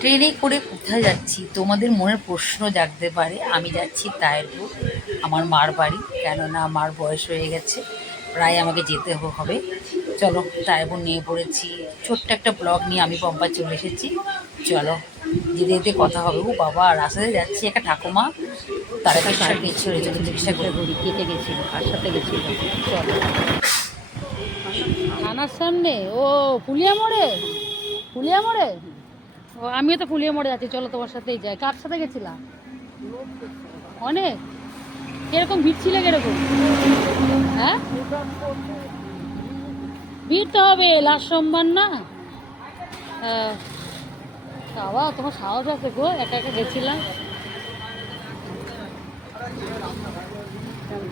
ট্রেনে করে কোথায় যাচ্ছি? তোমাদের মনের প্রশ্ন জাগতে পারে। আমি যাচ্ছি তায়েরপুর আমার মার বাড়ি। কেননা মার বয়স হয়ে গেছে, প্রায় আমাকে যেতে হবে। চলো তায়েরপুর নিয়ে পড়েছি। ছোট্ট একটা ব্লগ নিয়ে আমি পম্পা চলে এসেছি। চলো, যেতে যেতে কথা হবে। ও বাবা রাস্তাতে যাচ্ছি একটা ঠাকুমা। তারা পেশা গেছিল রেচন্দ্র চিকিৎসা করে ঘুরি কেটে গেছিল? কার সাথে গেছিল? চলো। থানার সামনে? ও পুলিয়া মোড়ে? ফুলিয়া মোড়ে? ও, আমিও তো ফুলিয়া মোড়ে যাচ্ছি, চলো তোমার সাথেই যাই। কার সাথে গেছিলাম অনেক। কীরকম ভিড় ছিল কীরকম? হ্যাঁ? ভিড় তো হবে লাস্ট সোমবার না। হ্যাঁ বাবা, তোমার সাহস আছে গো, একা একা গেছিলাম।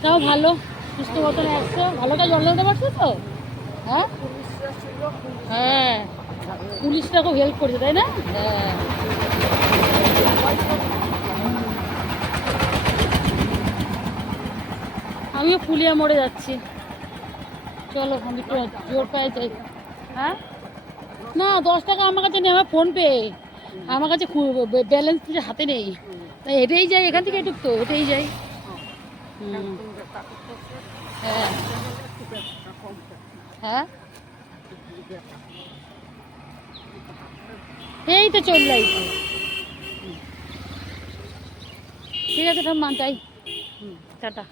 তাও ভালো, সুস্থ মতন আসছো ভালোটা জল দিতে পারছ তো? হ্যাঁ? হ্যাঁ। পুলিশটা খুব হেল্প করছে, তাই না? হ্যাঁ। আমিও ফুলিয়া মোড়ে যাচ্ছি। চলো, আমি জোর পায়ে যাই। হ্যাঁ? না, দশ টাকা আমার কাছে নেই, আমার ফোন পে আমার কাছে ব্যালেন্স হাতে নেই। তাই হেঁটেই যাই, এখান থেকে একটু তো হেঁটেই যাই। হ্যাঁ। হ্যাঁ? এই তো চললাই। তো ঠিক আছে, ঠাম্মা, যাই। টাটা।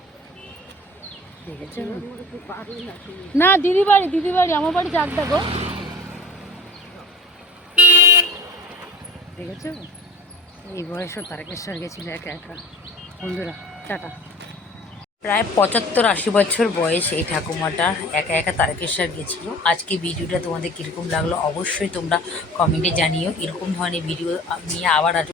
না, দিদি বাড়ি দিদি বাড়ি, আমার বাড়ি চাকদা গো। দেখেছ? এই বয়সও তারকেশ্বর গেছিল একা একা। বন্ধুরা, টাটা। প্রায় পঁচাত্তর আশি বছর বয়স এই ঠাকুমাটা। একা একা তারকেশ্বর গেছিল। আজকে ভিডিওটা তোমাদের কীরকম লাগল অবশ্যই তোমরা কমেন্টে জানিও। এরকম ধরনের ভিডিও নিয়ে আবার